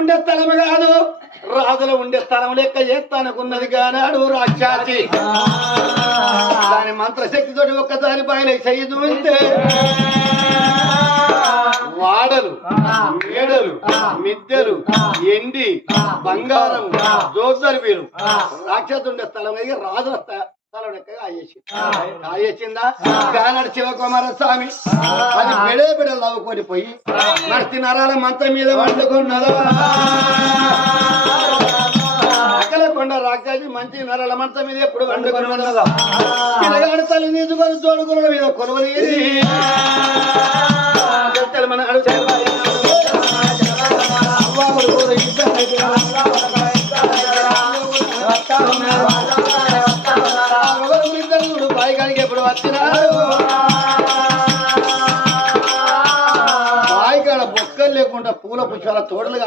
ఉండే స్థలం కాదు, రాజులో ఉండే స్థలం లెక్క చేస్తానుకున్నది కానాడు రాక్షాసి. దాని మంత్రశక్తితో ఒక్కసారి పైన చెయ్యి చూస్తే వాడలు, మేడలు, మిద్దెలు, ఎండి, బంగారం, జోసర్ వీరు రాక్షసు ఉండే స్థలం రాజుల స్థలం లెక్క కాయేసిందా. కానాడు శివకుమార స్వామి అది పెడే బిడలు నవ్వుకొని పోయి నడిచి నరాల మంచం మీద వండుకున్నదా. అక్కలకొండ రాక్షసి మంచి నరాల మంచం మీద ఎప్పుడు వండుకున్నదా. పిల్లగాడు తల్లి తీసుకొని తోడుకున్న మీద కొలువది మన బాయికాడికి ఎప్పుడు వచ్చినారు. బాయికాడ బొక్కలు లేకుండా పూల పుష్పాల తోటలుగా